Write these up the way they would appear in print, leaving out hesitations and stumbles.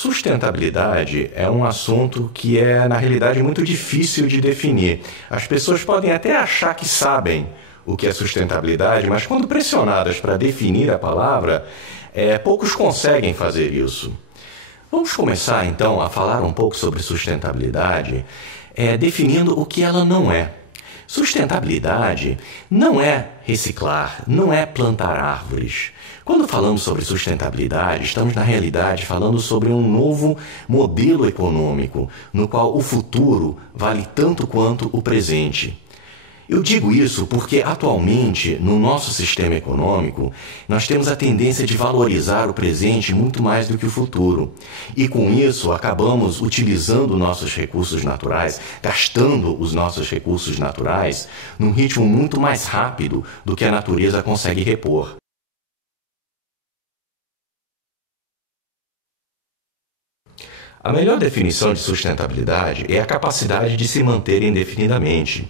Sustentabilidade é um assunto que é, na realidade, muito difícil de definir. As pessoas podem até achar que sabem o que é sustentabilidade, mas quando pressionadas para definir a palavra, poucos conseguem fazer isso. Vamos começar, então, a falar um pouco sobre sustentabilidade, definindo o que ela não é. Sustentabilidade não é reciclar, não é plantar árvores. Quando falamos sobre sustentabilidade, estamos, na realidade, falando sobre um novo modelo econômico, no qual o futuro vale tanto quanto o presente. Eu digo isso porque, atualmente, no nosso sistema econômico, nós temos a tendência de valorizar o presente muito mais do que o futuro. E, com isso, acabamos utilizando nossos recursos naturais, gastando os nossos recursos naturais, num ritmo muito mais rápido do que a natureza consegue repor. A melhor definição de sustentabilidade é a capacidade de se manter indefinidamente.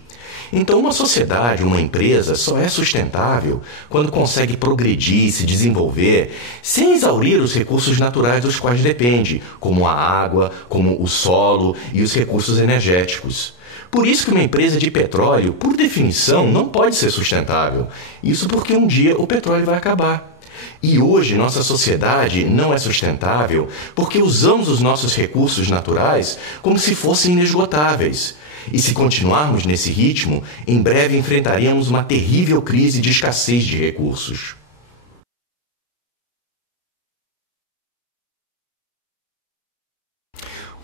Então, uma sociedade, uma empresa, só é sustentável quando consegue progredir e se desenvolver sem exaurir os recursos naturais dos quais depende, como a água, como o solo e os recursos energéticos. Por isso que uma empresa de petróleo, por definição, não pode ser sustentável. Isso porque um dia o petróleo vai acabar. E hoje nossa sociedade não é sustentável porque usamos os nossos recursos naturais como se fossem inesgotáveis. E se continuarmos nesse ritmo, em breve enfrentaremos uma terrível crise de escassez de recursos.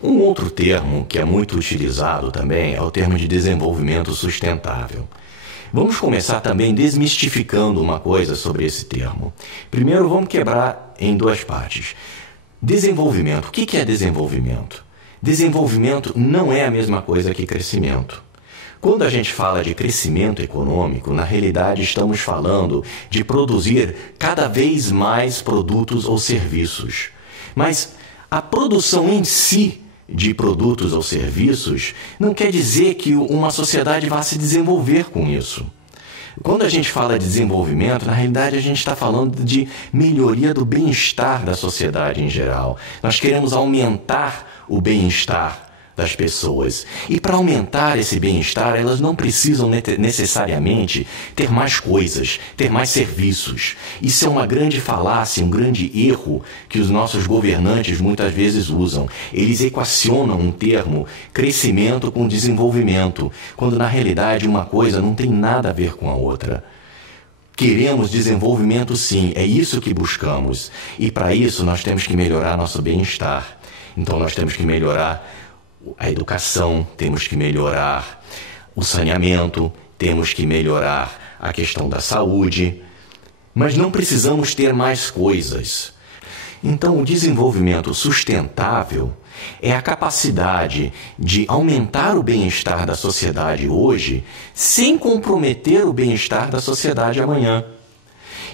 Um outro termo que é muito utilizado também é o termo de desenvolvimento sustentável. Vamos começar também desmistificando uma coisa sobre esse termo. Primeiro, vamos quebrar em duas partes. Desenvolvimento. O que é desenvolvimento? Desenvolvimento não é a mesma coisa que crescimento. Quando a gente fala de crescimento econômico, na realidade estamos falando de produzir cada vez mais produtos ou serviços. Mas a produção em si de produtos ou serviços não quer dizer que uma sociedade vá se desenvolver com isso. Quando a gente fala de desenvolvimento, na realidade a gente está falando de melhoria do bem-estar da sociedade em geral. Nós queremos aumentar o bem-estar das pessoas. E para aumentar esse bem-estar, elas não precisam necessariamente ter mais coisas, ter mais serviços. Isso é uma grande falácia, um grande erro que os nossos governantes muitas vezes usam. Eles equacionam um termo crescimento com desenvolvimento, quando na realidade uma coisa não tem nada a ver com a outra. Queremos desenvolvimento sim, é isso que buscamos. E para isso nós temos que melhorar nosso bem-estar. Então nós temos que melhorar a educação, temos que melhorar o saneamento, temos que melhorar a questão da saúde, mas não precisamos ter mais coisas. Então, o desenvolvimento sustentável é a capacidade de aumentar o bem-estar da sociedade hoje sem comprometer o bem-estar da sociedade amanhã.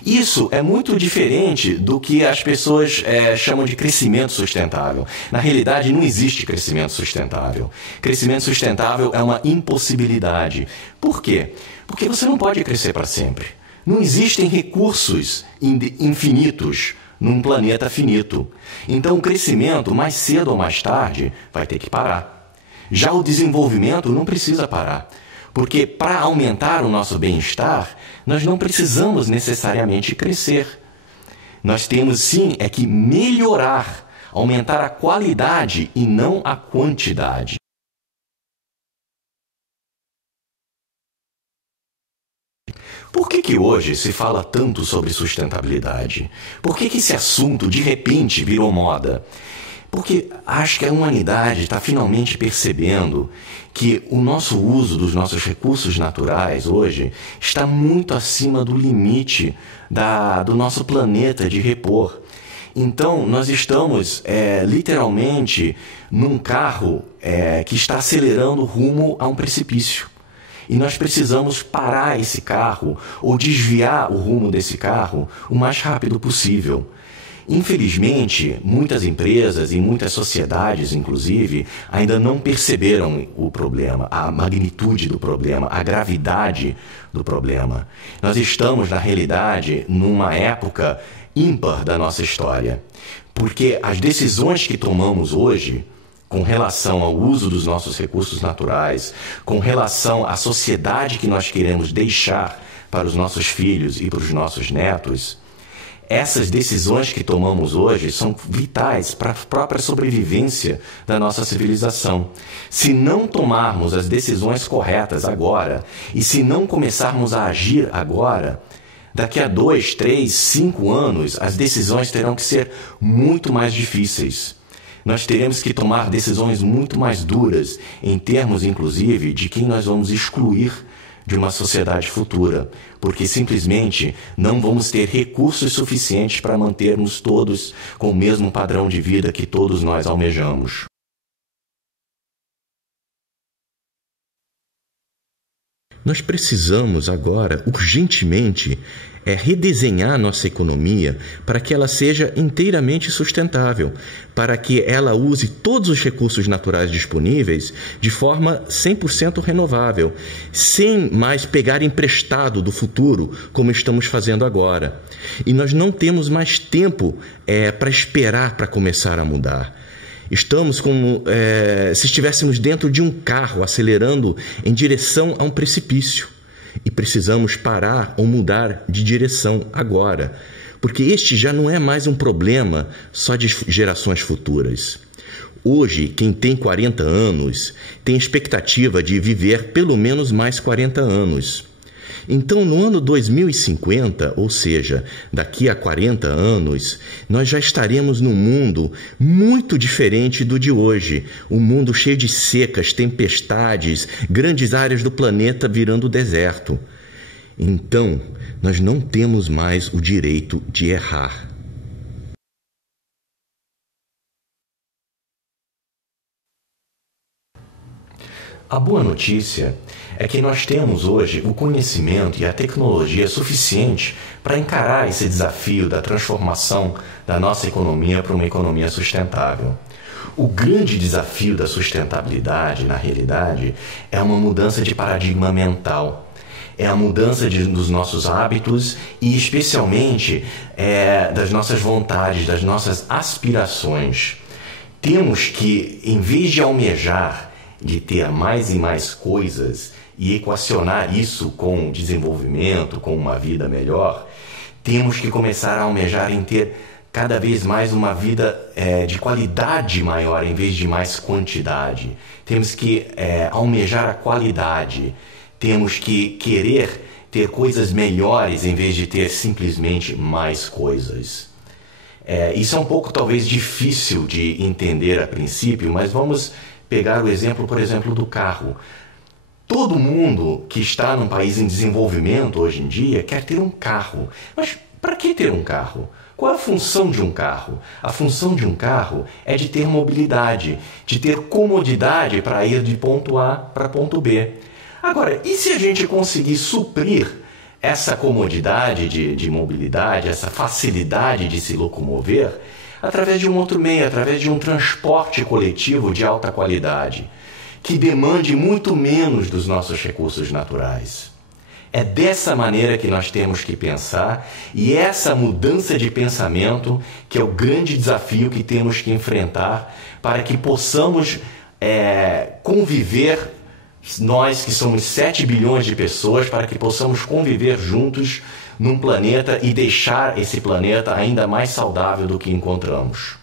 Isso é muito diferente do que as pessoas chamam de crescimento sustentável. Na realidade, não existe crescimento sustentável. Crescimento sustentável é uma impossibilidade. Por quê? Porque você não pode crescer para sempre. Não existem recursos infinitos num planeta finito. Então, o crescimento, mais cedo ou mais tarde, vai ter que parar. Já o desenvolvimento não precisa parar. Porque para aumentar o nosso bem-estar, nós não precisamos necessariamente crescer. Nós temos sim que melhorar, aumentar a qualidade e não a quantidade. Por que hoje se fala tanto sobre sustentabilidade? Por que esse assunto de repente virou moda? Porque acho que a humanidade está finalmente percebendo que o nosso uso dos nossos recursos naturais hoje está muito acima do limite do nosso planeta de repor. Então, nós estamos literalmente num carro que está acelerando rumo a um precipício. E nós precisamos parar esse carro ou desviar o rumo desse carro o mais rápido possível. Infelizmente, muitas empresas e muitas sociedades, inclusive, ainda não perceberam o problema, a magnitude do problema, a gravidade do problema. Nós estamos, na realidade, numa época ímpar da nossa história. Porque as decisões que tomamos hoje, com relação ao uso dos nossos recursos naturais, com relação à sociedade que nós queremos deixar para os nossos filhos e para os nossos netos, essas decisões que tomamos hoje são vitais para a própria sobrevivência da nossa civilização. Se não tomarmos as decisões corretas agora, e se não começarmos a agir agora, daqui a 2, 3, 5 anos, as decisões terão que ser muito mais difíceis. Nós teremos que tomar decisões muito mais duras, em termos, inclusive, de quem nós vamos excluir de uma sociedade futura, porque simplesmente não vamos ter recursos suficientes para mantermos todos com o mesmo padrão de vida que todos nós almejamos. Nós precisamos agora, urgentemente, redesenhar nossa economia para que ela seja inteiramente sustentável, para que ela use todos os recursos naturais disponíveis de forma 100% renovável, sem mais pegar emprestado do futuro, como estamos fazendo agora. E nós não temos mais tempo para esperar para começar a mudar. Estamos como se estivéssemos dentro de um carro acelerando em direção a um precipício. E precisamos parar ou mudar de direção agora, porque este já não é mais um problema só de gerações futuras. Hoje, quem tem 40 anos tem expectativa de viver pelo menos mais 40 anos. Então, no ano 2050, ou seja, daqui a 40 anos, nós já estaremos num mundo muito diferente do de hoje. Um mundo cheio de secas, tempestades, grandes áreas do planeta virando deserto. Então, nós não temos mais o direito de errar. A boa notícia é que nós temos hoje o conhecimento e a tecnologia suficiente para encarar esse desafio da transformação da nossa economia para uma economia sustentável. O grande desafio da sustentabilidade, na realidade, é uma mudança de paradigma mental. É a mudança dos nossos hábitos e, especialmente, das nossas vontades, das nossas aspirações. Temos que, em vez de almejar de ter mais e mais coisas e equacionar isso com desenvolvimento, com uma vida melhor, temos que começar a almejar em ter cada vez mais uma vida de qualidade maior em vez de mais quantidade. Temos que almejar a qualidade, temos que querer ter coisas melhores em vez de ter simplesmente mais coisas. Isso é um pouco talvez difícil de entender a princípio, mas vamos pegar o exemplo, por exemplo, do carro. Todo mundo que está num país em desenvolvimento hoje em dia quer ter um carro. Mas para que ter um carro? Qual é a função de um carro? A função de um carro é de ter mobilidade, de ter comodidade para ir de ponto A para ponto B. Agora, e se a gente conseguir suprir essa comodidade de mobilidade, essa facilidade de se locomover, através de um outro meio, através de um transporte coletivo de alta qualidade, que demande muito menos dos nossos recursos naturais? É dessa maneira que nós temos que pensar, e essa mudança de pensamento que é o grande desafio que temos que enfrentar para que possamos conviver, nós que somos 7 bilhões de pessoas, para que possamos conviver juntos num planeta e deixar esse planeta ainda mais saudável do que encontramos.